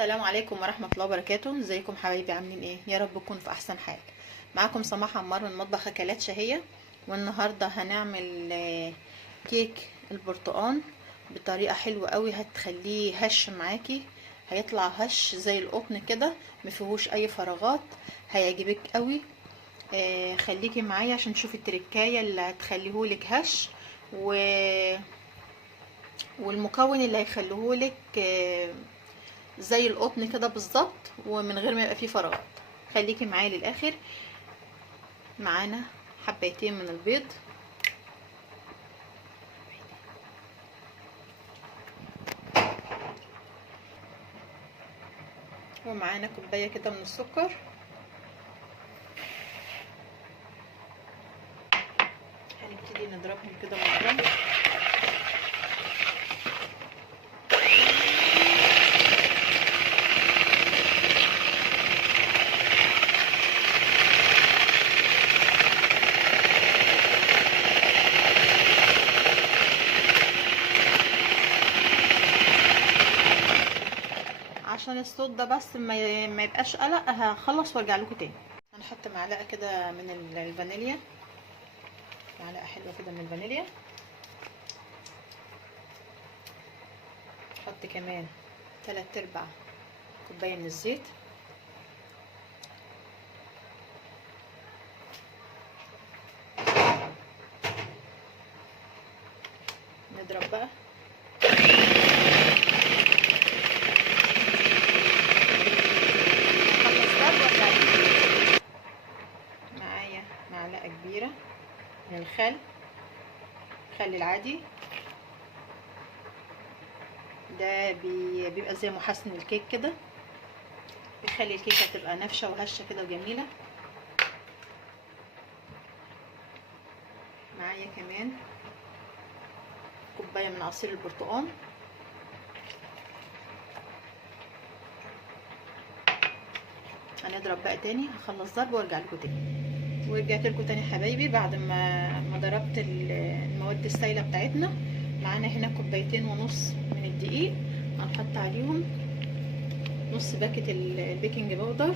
السلام عليكم ورحمة الله وبركاته. ازيكم حبايبي؟ عاملين ايه؟ يا رب تكونوا في احسن حال. معاكم سماح عمار من مطبخ اكلات شهية. والنهاردة هنعمل كيك البرتقال بطريقة حلوة قوي، هتخليه هش معاكي، هيطلع هش زي القطن كده، مفيهوش اي فراغات، هيعجبك قوي. خليكي معايا عشان تشوفي التركاية اللي هتخليهولك هش والمكون اللي هيخليهولك زي القطن كده بالظبط، ومن غير ما يبقى فيه فراغات. خليكي معايا للاخر. معانا حبايتين من البيض، ومعانا كوبايه كده من السكر. هنبتدي نضربهم كده مضرب. عشان الصوت ده بس ما يبقاش قلق، هخلص وارجع لكم تاني. هنحط معلقه كده من الفانيليا، معلقه حلوه كده من الفانيليا. نحط كمان 3/4 كوبايه من الزيت. نضرب بقى. معايا معلقه كبيره من الخل العادي، ده بيبقى زي محسن الكيك كده، بيخلي الكيكه تبقى نافشه وهشه كده وجميله. معايا كمان كوبايه من عصير البرتقال. هنضرب بقى تاني، هخلص ضرب وارجع لكم تاني. ورجعت لكم تاني حبايبي بعد ما ضربت المواد السائله بتاعتنا. معانا هنا 2.5 كوباية من الدقيق، هنحط عليهم نص باكت البيكنج باودر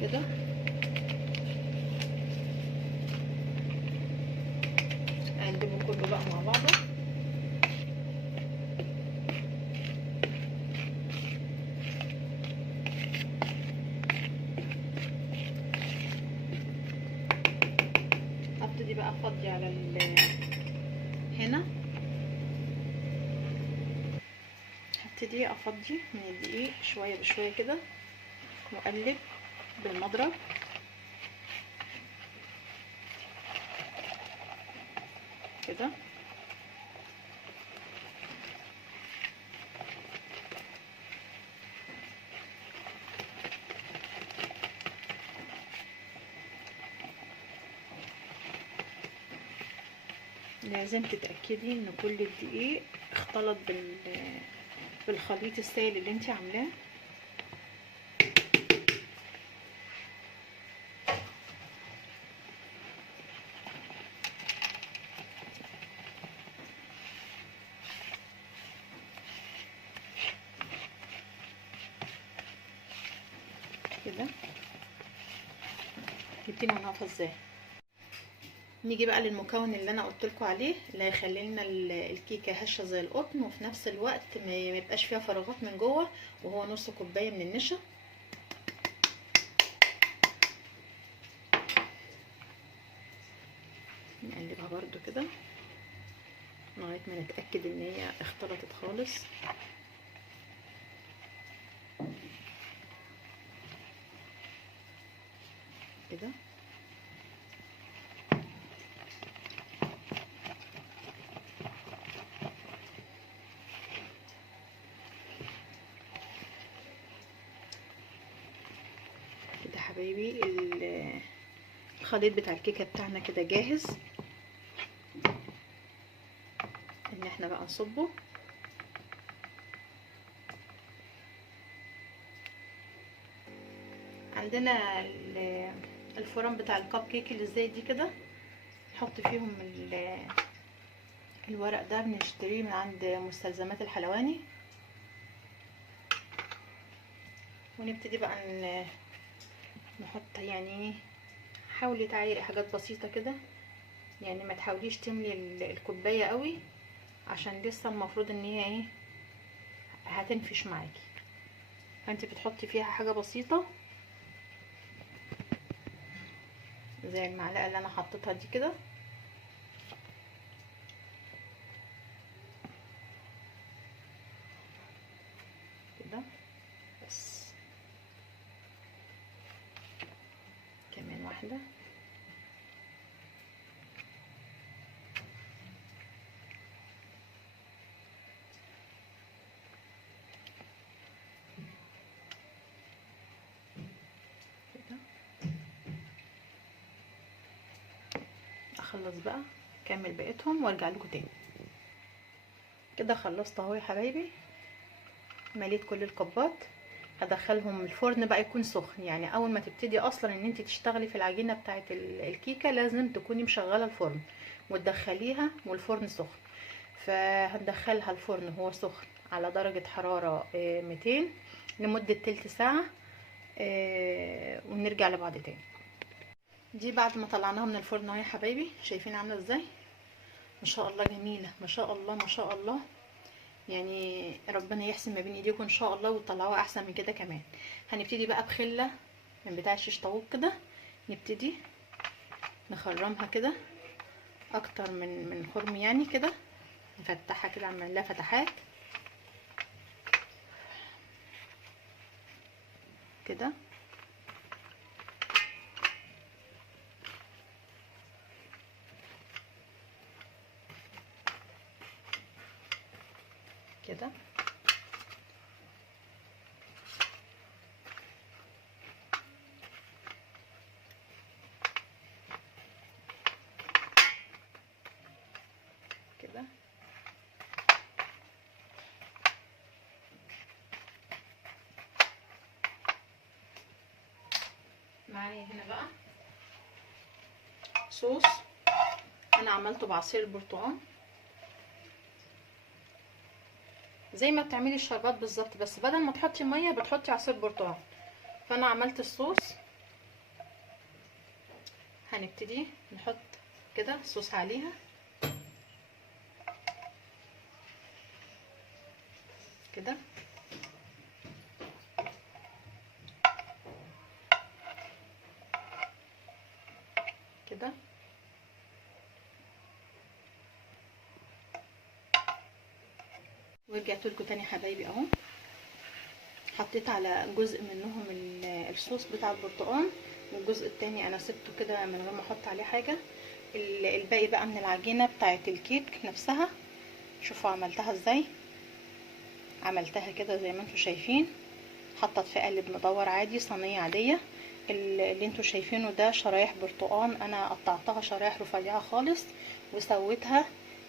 كده. هنقلبه كله بقى مع بعضه. هبتدي بقى افضي على هنا، هبتدي افضي من الدقيق شويه بشويه كده، واقلب بالمضرب كده. لازم تتاكدي ان كل الدقيق اختلط بالخليط السائل اللي انت عاملاه. كده جبتيني وانا واقفه ازاي. نيجي بقى للمكون اللي انا قلت لكم عليه، اللي هيخلي لنا الكيكه هشه زي القطن، وفي نفس الوقت ما يبقاش فيها فراغات من جوه، وهو نص كوبايه من النشا. نقلبها برده كده لغايه ما نتاكد ان هي اختلطت خالص كده. كده حبايبي الخليط بتاع الكيكه بتاعنا كده جاهز، ان احنا بقى نصبه. عندنا الفرن بتاع الكب كيك اللي زي دي كده، نحط فيهم الورق ده، بنشتريه من عند مستلزمات الحلواني. ونبتدي بقى نحط يعني، حاولي تعايري حاجات بسيطة كده، يعني ما تحاوليش تملي الكوباية قوي، عشان لسه المفروض ان هي ايه هتنفش معاكي. فانت بتحطي فيها حاجة بسيطة زي المعلقة اللي انا حطيتها دي كده، كده بس. كمان واحدة كده. اخلص بقى كمل بقيتهم وارجع لكم تاني. كده خلصت اهو يا حبايبي، مليت كل الكوبات. هدخلهم الفرن بقى يكون سخن، يعني اول ما تبتدي اصلا ان انت تشتغلي في العجينه بتاعه الكيكه لازم تكوني مشغله الفرن وتدخليها والفرن سخن. فهندخلها الفرن وهو سخن على درجه حراره 200 لمده تلت ساعه، ونرجع لبعض تاني. دي بعد ما طلعناها من الفرن اهو يا حبايبي، شايفين عامله ازاي؟ ما شاء الله جميله، ما شاء الله ما شاء الله. يعني ربنا يحسن ما بين ايديكم ان شاء الله وتطلعوها احسن من كده كمان. هنبتدي بقى بخله من بتاع الشيش طاووق كده، نبتدي نخرمها كده اكتر من خرم يعني كده، نفتحها كده، عمل لها فتحات كده كده. كده معايا هنا بقى صوص انا عملته بعصير البرتقال، زي ما بتعملي الشربات بالظبط، بس بدل ما تحطي ميه بتحطي عصير برتقال. فانا عملت الصوص. هنبتدي نحط كده صوص عليها كده كده. ورجعت لكم تاني حبايبي اهو، حطيت على جزء منهم الصوص بتاع البرتقال، والجزء التاني انا سبته كده من غير ما احط عليه حاجه. الباقي بقى من العجينه بتاعه الكيك نفسها، شوفوا عملتها ازاي. عملتها كده زي ما انتم شايفين، حطت في قالب مدور عادي، صينيه عاديه. اللي انتوا شايفينه ده شرايح برتقال، انا قطعتها شرايح رفيعه خالص وسويتها،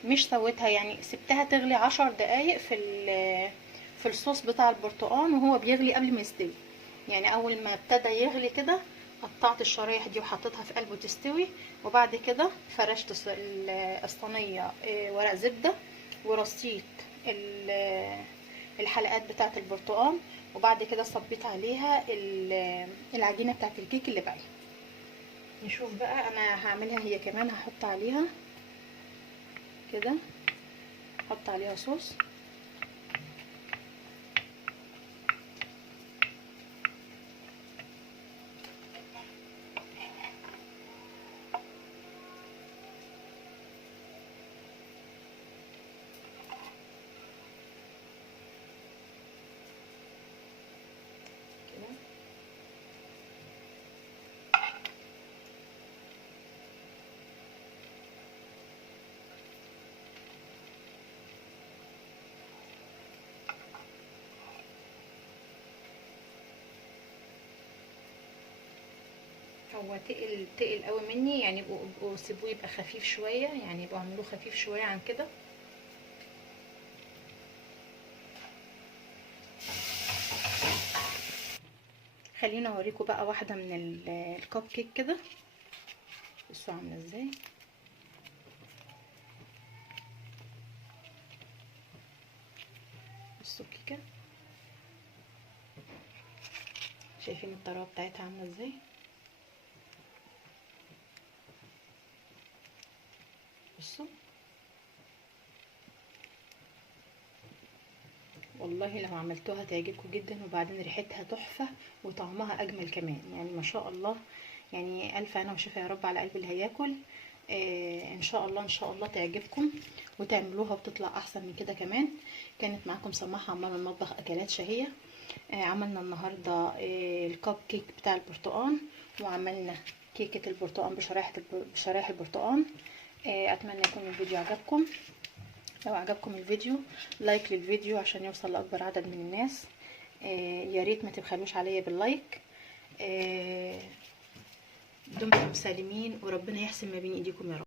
مش سويتها يعني سبتها تغلي 10 دقايق في الصوص بتاع البرتقال وهو بيغلي قبل ما يستوي. يعني اول ما ابتدى يغلي كده قطعت الشرايح دي وحطيتها في قلبه تستوي، وبعد كده فرشت الصينيه ورق زبده، ورصيت الحلقات بتاعه البرتقال، وبعد كده صبيت عليها العجينه بتاعه الكيك اللي باقيه. نشوف بقى انا هعملها هي كمان، هحط عليها كده، احط عليها صوص كده. هو تقل قوي مني، يعني ابقوا سيبوه يبقى خفيف شويه، يعني يبقوا اعملوه خفيف شويه عن كده. خلينا اوريكم بقى واحده من الكب كيك كده، بصوا عامله ازاي. بصوا الكيكه شايفين الطراوه بتاعتها عامله ازاي؟ بصوا والله لو عملتوها تعجبكم جدا، وبعدين ريحتها تحفه وطعمها اجمل كمان، يعني ما شاء الله. يعني الف هنا وشفا يا رب على قلب اللي هياكل. ان شاء الله ان شاء الله تعجبكم وتعملوها وتطلع احسن من كده كمان. كانت معاكم سماحه عمار من مطبخ اكلات شهيه. عملنا النهارده الكب كيك بتاع البرتقال، وعملنا كيكه البرتقال بشرايح البرتقال. اتمنى يكون الفيديو عجبكم. لو عجبكم الفيديو لايك للفيديو عشان يوصل لاكبر عدد من الناس. يا ريت ما تبخلوش عليا باللايك. دمتم سالمين وربنا يحسن ما بين ايديكم يا رب.